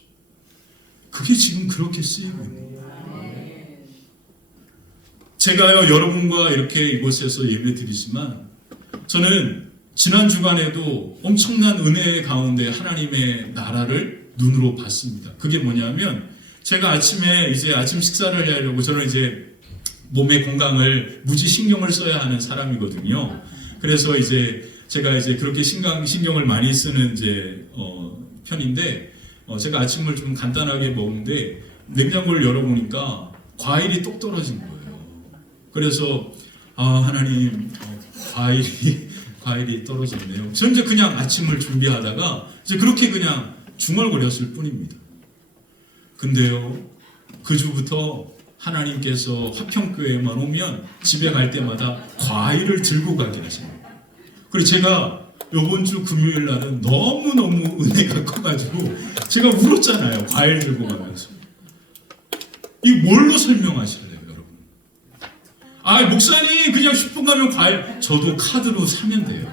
그게 지금 그렇게 쓰이고 있는 거예요. 제가요 여러분과 이렇게 이곳에서 예배 드리지만 저는 지난 주간에도 엄청난 은혜 가운데 하나님의 나라를 눈으로 봤습니다. 그게 뭐냐면 제가 아침에 이제 아침 식사를 하려고 저는 이제 몸의 건강을 무지 신경을 써야 하는 사람이거든요. 그래서 이제 제가 이제 그렇게 신경을 많이 쓰는 이제 편인데 제가 아침을 좀 간단하게 먹는데 냉장고를 열어보니까 과일이 똑 떨어진 거예요. 그래서 하나님 과일이 떨어졌네요. 저 이제 그냥 아침을 준비하다가 이제 그렇게 그냥 중얼거렸을 뿐입니다. 근데요, 그 주부터 하나님께서 화평교회만 오면 집에 갈 때마다 과일을 들고 가게 하세요. 그리고 제가 요번 주 금요일 날은 너무너무 은혜가 커가지고 제가 울었잖아요. 과일 들고 가면서. 이 뭘로 설명하실래요, 여러분? 아, 목사님 그냥 슈퍼 가면 과일, 저도 카드로 사면 돼요.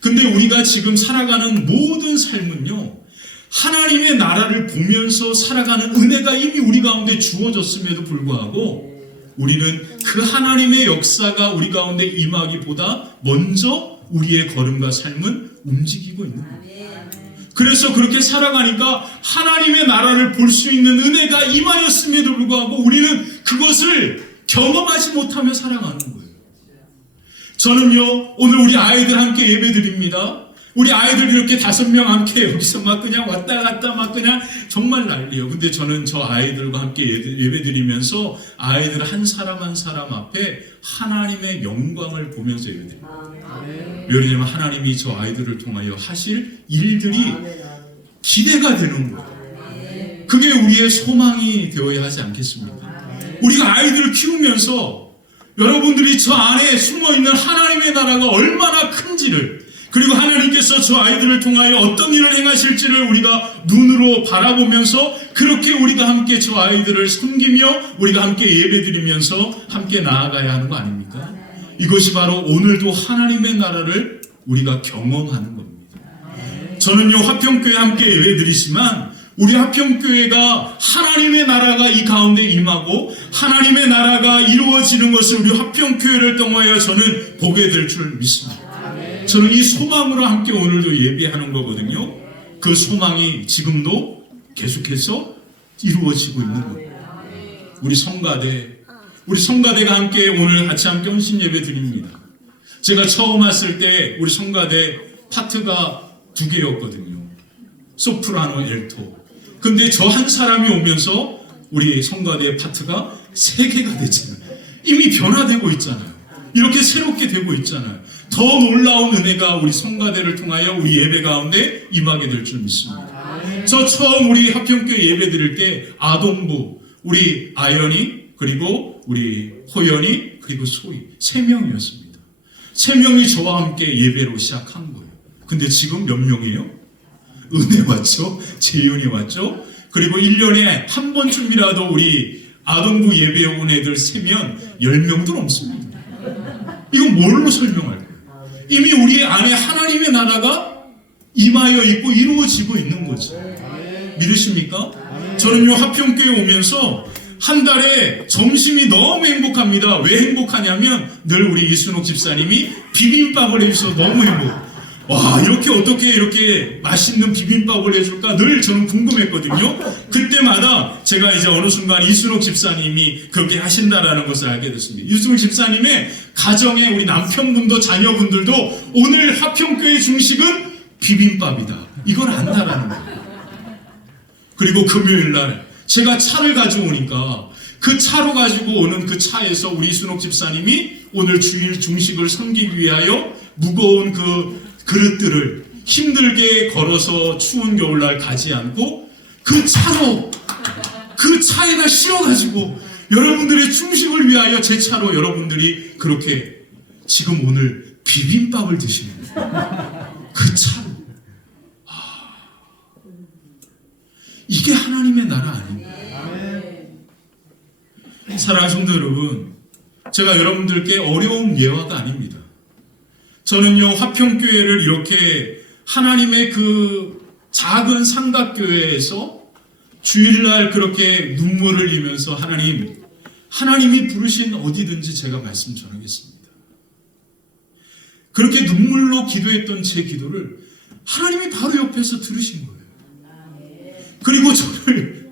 근데 우리가 지금 살아가는 모든 삶은요, 하나님의 나라를 보면서 살아가는 은혜가 이미 우리 가운데 주어졌음에도 불구하고 우리는 그 하나님의 역사가 우리 가운데 임하기보다 먼저 우리의 걸음과 삶은 움직이고 있는 거예요. 그래서 그렇게 살아가니까 하나님의 나라를 볼 수 있는 은혜가 임하였음에도 불구하고 우리는 그것을 경험하지 못하며 살아가는 거예요. 저는요, 오늘 우리 아이들 함께 예배 드립니다. 우리 아이들 이렇게 5명 함께 여기서 막 그냥 왔다 갔다 막 그냥 정말 난리예요. 근데 저는 저 아이들과 함께 예배 드리면서 아이들 한 사람 한 사람 앞에 하나님의 영광을 보면서 예배 드립니다. 왜냐하면 하나님이 저 아이들을 통하여 하실 일들이 기대가 되는 거예요. 그게 우리의 소망이 되어야 하지 않겠습니까? 우리가 아이들을 키우면서 여러분들이 저 안에 숨어있는 하나님의 나라가 얼마나 큰지를, 그리고 하나님께서 저 아이들을 통하여 어떤 일을 행하실지를 우리가 눈으로 바라보면서 그렇게 우리가 함께 저 아이들을 섬기며 우리가 함께 예배드리면서 함께 나아가야 하는 거 아닙니까? 이것이 바로 오늘도 하나님의 나라를 우리가 경험하는 겁니다. 저는요, 화평교회 함께 예배드리지만 우리 화평교회가 하나님의 나라가 이 가운데 임하고 하나님의 나라가 이루어지는 것을 우리 화평교회를 통하여 저는 보게 될 줄 믿습니다. 저는 이 소망으로 함께 오늘도 예배하는 거거든요. 그 소망이 지금도 계속해서 이루어지고 있는 겁니다. 우리 성가대가 함께 오늘 같이 함께 헌신 예배 드립니다. 제가 처음 왔을 때 우리 성가대 파트가 2개였거든요. 소프라노, 엘토. 근데 저 한 사람이 오면서 우리 성가대 파트가 3개가 됐잖아요. 이미 변화되고 있잖아요. 이렇게 새롭게 되고 있잖아요. 더 놀라운 은혜가 우리 성가대를 통하여 우리 예배 가운데 임하게 될 줄 믿습니다. 저 처음 우리 화평교회 예배 드릴 때 아동부, 우리 아연이, 그리고 우리 호연이, 그리고 소희 3명이었습니다. 3명이 저와 함께 예배로 시작한 거예요. 근데 지금 몇 명이에요? 은혜 왔죠? 재윤이 왔죠? 그리고 1년에 한 번쯤이라도 우리 아동부 예배에 온 애들 세면 10명도 넘습니다. 이건 뭘로 설명할까요? 이미 우리 안에 하나님의 나라가 임하여 있고 이루어지고 있는 거죠. 믿으십니까? 저는요, 화평교회 오면서 한 달에 점심이 너무 행복합니다. 왜 행복하냐면 늘 우리 이순옥 집사님이 비빔밥을 해주셔서 너무 행복해요. 와, 어떻게 이렇게 맛있는 비빔밥을 해줄까 늘 저는 궁금했거든요. 그때마다 제가 이제 어느 순간 이순옥 집사님이 그렇게 하신다라는 것을 알게 됐습니다. 이순옥 집사님의 가정에 우리 남편분도 자녀분들도 오늘 화평교회 중식은 비빔밥이다, 이걸 안다라는 거예요. 그리고 금요일날 제가 차를 가져오니까 그 차로 가지고 오는 그 차에서 우리 이순옥 집사님이 오늘 주일 중식을 섬기기 위하여 무거운 그 그릇들을 힘들게 걸어서 추운 겨울날 가지 않고 그 차에다 실어가지고 여러분들의 중식을 위하여 제 차로 여러분들이 그렇게 지금 오늘 비빔밥을 드시는 거예요. 그 차로. 이게 하나님의 나라 아닙니까? 사랑하는 성도 여러분, 제가 여러분들께 어려운 예화가 아닙니다. 저는요, 화평교회를 이렇게 하나님의 그 작은 삼각교회에서 주일날 그렇게 눈물을 흘리면서 하나님이 부르신 어디든지 제가 말씀 전하겠습니다. 그렇게 눈물로 기도했던 제 기도를 하나님이 바로 옆에서 들으신 거예요. 그리고 저를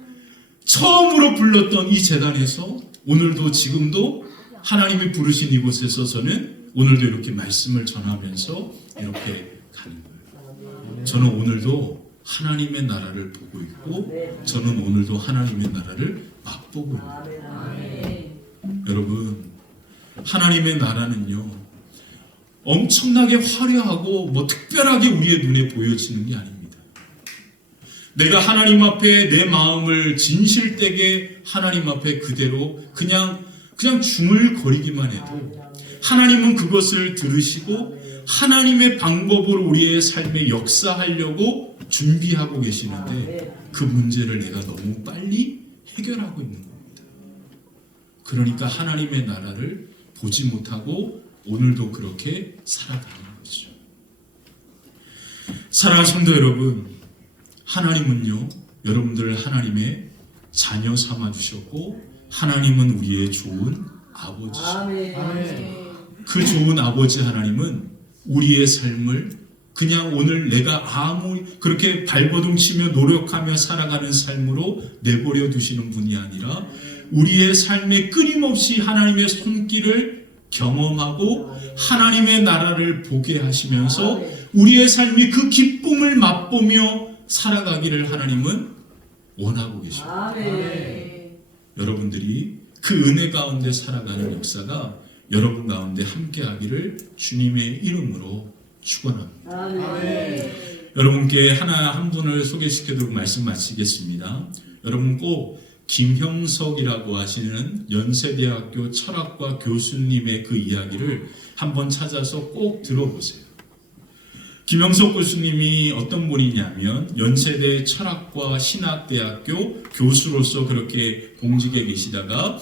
처음으로 불렀던 이 제단에서 오늘도 지금도 하나님이 부르신 이곳에서 저는 오늘도 이렇게 말씀을 전하면서 이렇게 가는 거예요. 저는 오늘도 하나님의 나라를 보고 있고 저는 오늘도 하나님의 나라를 맛보고 있는 여러분, 하나님의 나라는요, 엄청나게 화려하고 특별하게 우리의 눈에 보여지는 게 아닙니다. 내가 하나님 앞에 내 마음을 진실되게 하나님 앞에 그대로 그냥 중얼거리기만 해도 하나님은 그것을 들으시고 하나님의 방법으로 우리의 삶에 역사하려고 준비하고 계시는데 그 문제를 내가 너무 빨리 해결하고 있는 겁니다. 그러니까 하나님의 나라를 보지 못하고 오늘도 그렇게 살아가는 거죠. 사랑하는 성도 여러분, 하나님은요, 여러분들 하나님의 자녀 삼아 주셨고 하나님은 우리의 좋은 아버지십니다. 그 좋은 아버지 하나님은 우리의 삶을 그냥 오늘 내가 아무 그렇게 발버둥 치며 노력하며 살아가는 삶으로 내버려 두시는 분이 아니라 우리의 삶에 끊임없이 하나님의 손길을 경험하고 하나님의 나라를 보게 하시면서 우리의 삶이 그 기쁨을 맛보며 살아가기를 하나님은 원하고 계십니다. 여러분들이 그 은혜 가운데 살아가는 역사가 여러분 가운데 함께하기를 주님의 이름으로 축원합니다. 여러분께 한 분을 소개시켜드리고 말씀 마치겠습니다. 여러분 꼭 김형석이라고 하시는 연세대학교 철학과 교수님의 그 이야기를 한번 찾아서 꼭 들어보세요. 김형석 교수님이 어떤 분이냐면 연세대 철학과 신학대학교 교수로서 그렇게 공직에 계시다가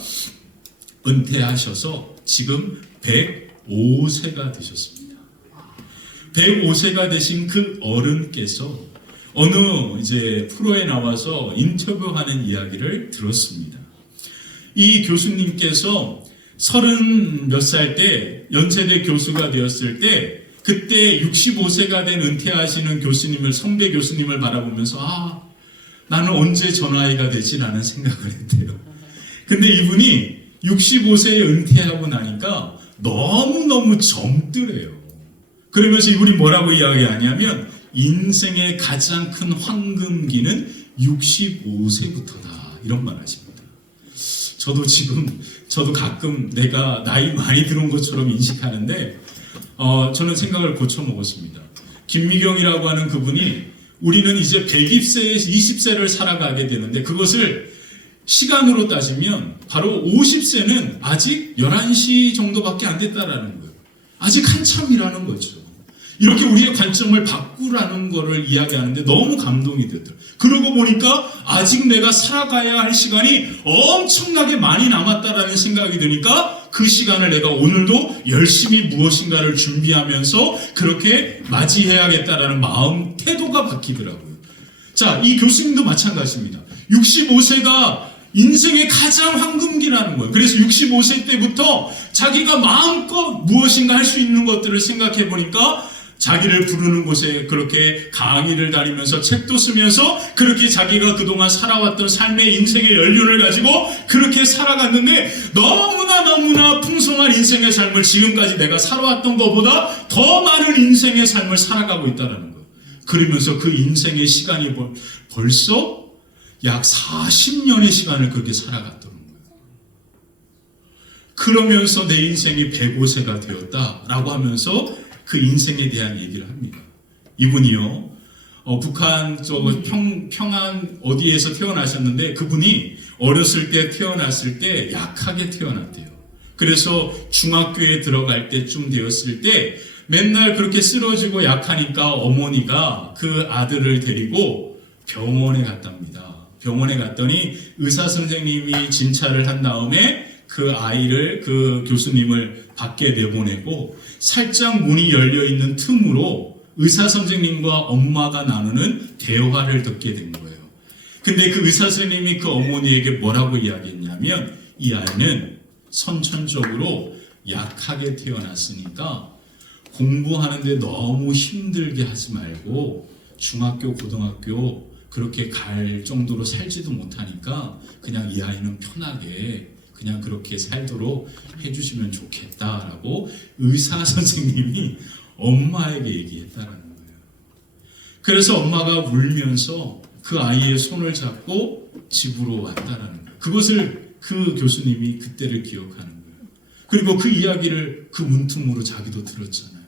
은퇴하셔서 지금 105세가 되셨습니다. 105세가 되신 그 어른께서 어느 이제 프로에 나와서 인터뷰하는 이야기를 들었습니다. 이 교수님께서 30 몇 살 때 연세대 교수가 되었을 때 그때 65세가 된 은퇴하시는 교수님을, 선배 교수님을 바라보면서 나는 언제 저 나이가 되지라는 생각을 했대요. 근데 이분이 65세에 은퇴하고 나니까 너무너무 젊더래요. 그러면서 이분이 뭐라고 이야기하냐면 인생의 가장 큰 황금기는 65세부터다 이런 말 하십니다. 저도 가끔 내가 나이 많이 들은 것처럼 인식하는데 저는 생각을 고쳐먹었습니다. 김미경이라고 하는 그분이 우리는 이제 120세에서 20세를 살아가게 되는데 그것을 시간으로 따지면 바로 50세는 아직 11시 정도밖에 안 됐다라는 거예요. 아직 한참이라는 거죠. 이렇게 우리의 관점을 바꾸라는 거를 이야기하는데 너무 감동이 되더라고요. 그러고 보니까 아직 내가 살아가야 할 시간이 엄청나게 많이 남았다라는 생각이 드니까 그 시간을 내가 오늘도 열심히 무엇인가를 준비하면서 그렇게 맞이해야겠다라는 마음, 태도가 바뀌더라고요. 자, 이 교수님도 마찬가지입니다. 65세가 인생의 가장 황금기라는 거예요. 그래서 65세 때부터 자기가 마음껏 무엇인가 할 수 있는 것들을 생각해 보니까 자기를 부르는 곳에 그렇게 강의를 다니면서 책도 쓰면서 그렇게 자기가 그동안 살아왔던 삶의 인생의 연륜을 가지고 그렇게 살아갔는데 너무나 풍성한 인생의 삶을 지금까지 내가 살아왔던 것보다 더 많은 인생의 삶을 살아가고 있다는 거예요. 그러면서 그 인생의 시간이 벌써 약 40년의 시간을 그렇게 살아갔다는 거예요. 그러면서 내 인생이 105세가 되었다라고 하면서 그 인생에 대한 얘기를 합니다. 이분이요, 북한 평안 어디에서 태어나셨는데 그분이 어렸을 때 태어났을 때 약하게 태어났대요. 그래서 중학교에 들어갈 때쯤 되었을 때 맨날 그렇게 쓰러지고 약하니까 어머니가 그 아들을 데리고 병원에 갔답니다. 병원에 갔더니 의사 선생님이 진찰을 한 다음에 그 아이를, 그 교수님을 밖에 내보내고 살짝 문이 열려 있는 틈으로 의사 선생님과 엄마가 나누는 대화를 듣게 된 거예요. 근데 그 의사 선생님이 그 어머니에게 뭐라고 이야기했냐면 이 아이는 선천적으로 약하게 태어났으니까 공부하는데 너무 힘들게 하지 말고 중학교, 고등학교 그렇게 갈 정도로 살지도 못하니까 그냥 이 아이는 편하게 그냥 그렇게 살도록 해주시면 좋겠다라고 의사 선생님이 엄마에게 얘기했다라는 거예요. 그래서 엄마가 울면서 그 아이의 손을 잡고 집으로 왔다라는 거예요. 그것을 그 교수님이 그때를 기억하는 거예요. 그리고 그 이야기를 그 문틈으로 자기도 들었잖아요.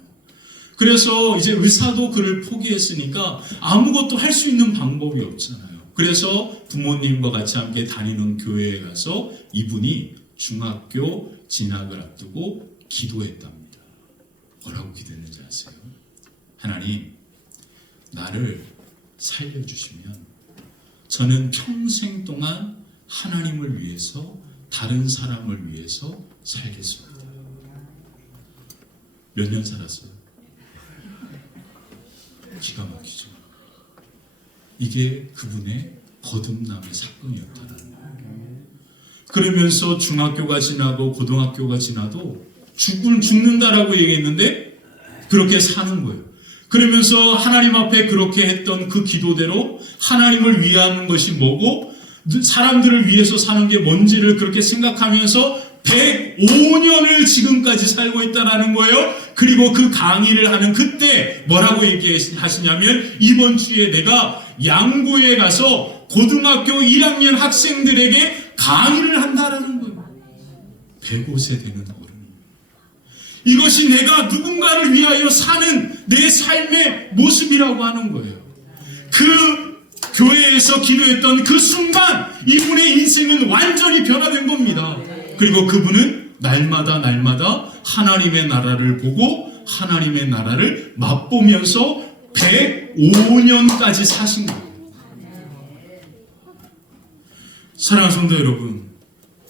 그래서 이제 의사도 그를 포기했으니까 아무것도 할 수 있는 방법이 없잖아요. 그래서 부모님과 같이 함께 다니는 교회에 가서 이분이 중학교 진학을 앞두고 기도했답니다. 뭐라고 기도했는지 아세요? 하나님, 나를 살려주시면 저는 평생 동안 하나님을 위해서 다른 사람을 위해서 살겠습니다. 몇 년 살았어요? 기가 막히죠. 이게 그분의 거듭남의 사건이었다는 거예요. 그러면서 중학교가 지나고 고등학교가 지나도 죽는다라고 얘기했는데 그렇게 사는 거예요. 그러면서 하나님 앞에 그렇게 했던 그 기도대로 하나님을 위하는 것이 뭐고 사람들을 위해서 사는 게 뭔지를 그렇게 생각하면서 105년을 지금까지 살고 있다는 거예요. 그리고 그 강의를 하는 그때 뭐라고 얘기하시냐면 이번 주에 내가 양구에 가서 고등학교 1학년 학생들에게 강의를 한다라는 거예요. 105세 되는 어른. 이것이 내가 누군가를 위하여 사는 내 삶의 모습이라고 하는 거예요. 그 교회에서 기도했던 그 순간 이분의 인생은 완전히 변화된 겁니다. 그리고 그분은 날마다 하나님의 나라를 보고 하나님의 나라를 맛보면서 105년까지 사신 거예요. 사랑하는 성도 여러분,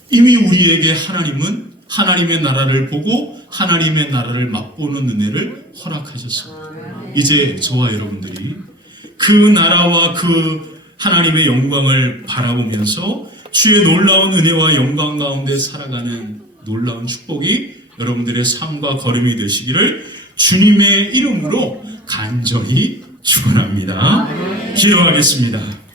이미 우리에게 하나님은 하나님의 나라를 보고 하나님의 나라를 맛보는 은혜를 허락하셨습니다. 이제 저와 여러분들이 그 나라와 그 하나님의 영광을 바라보면서 주의 놀라운 은혜와 영광 가운데 살아가는 놀라운 축복이 여러분들의 삶과 걸음이 되시기를 주님의 이름으로 간절히 축원합니다. 기도하겠습니다.